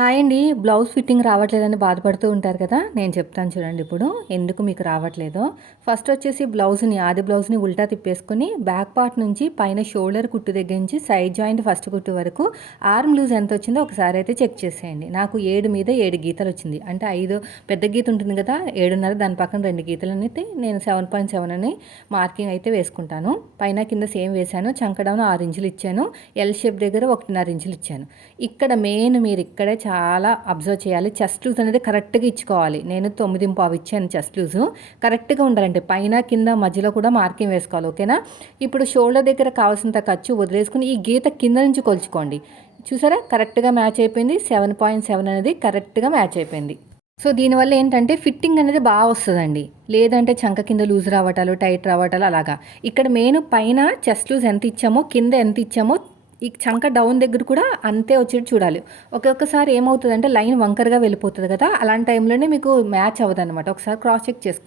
Hi అండి blouse fitting రావట్లేదని బాధపడుతూ ఉంటారు కదా నేను చెప్తాను చూడండి ఇప్పుడు. ఎందుకు మీకు రావట్లేదో? ఫస్ట్ వచ్చేసి బ్లౌజ్ని ఆది బ్లౌజ్ని ఉల్టా తిప్పేసుకుని బ్యాక్ పార్ట్ నుంచి పైన షోల్డర్ కుట్టు దగ్గర నుంచి సైడ్ జాయింట్ ఫస్ట్ కుట్టు వరకు ఆర్మ్ లూజ్ ఎంత వచ్చిందో ఒకసారి అయితే చెక్ చేసేయండి. నాకు ఏడు మీద ఏడు గీతలు వచ్చింది. అంటే ఐదు పెద్ద గీత ఉంటుంది కదా ఏడున్నర దాని పక్కన రెండు గీతలు అయితే నేను సెవెన్ పాయింట్ సెవెన్ అని మార్కింగ్ అయితే వేసుకుంటాను. పైన కింద సేమ్ వేశాను చంకడౌన్ ఆరు ఇంచులు ఇచ్చాను ఎల్ షేప్ దగ్గర ఒకటిన్నర ఇంచులు ఇచ్చాను. ఇక్కడ మెయిన్ మీరు ఇక్కడే చాలా అబ్జర్వ్ చేయాలి. చెస్ట్ లూజ్ అనేది కరెక్ట్గా ఇచ్చుకోవాలి. నేను తొమ్మిది పావు ఇచ్చాను చెస్ట్ లూజ్. కరెక్ట్గా ఉండాలంటే పైన కింద మధ్యలో కూడా మార్కింగ్ వేసుకోవాలి ఓకేనా? ఇప్పుడు షోల్డర్ దగ్గర కావాల్సినంత ఖర్చు వదిలేసుకుని ఈ గీత కింద నుంచి కొలుచుకోండి. చూసారా? కరెక్ట్గా మ్యాచ్ అయిపోయింది. సెవెన్ పాయింట్ సెవెన్ అనేది కరెక్ట్గా మ్యాచ్ అయిపోయింది. సో దీనివల్ల ఏంటంటే ఫిట్టింగ్ అనేది బాగా వస్తుందండి. లేదంటే చంక కింద లూజ్ రావటాలు టైట్ రావటాలు అలాగా. ఇక్కడ మెయిన్ పైన చెస్ట్ లూజ్ ఎంత ఇచ్చామో కింద ఎంత ఇచ్చామో ఈ చంక డౌన్ దగ్గర కూడా అంతే వచ్చేది చూడాలి. ఒక్కొక్కసారి ఏమవుతుందంటే లైన్ వంకరగా వెళ్ళిపోతుంది కదా అలాంటి టైంలోనే మీకు మ్యాచ్ అవ్వదు అనమాట ఒకసారి క్రాస్ చెక్ చేసుకో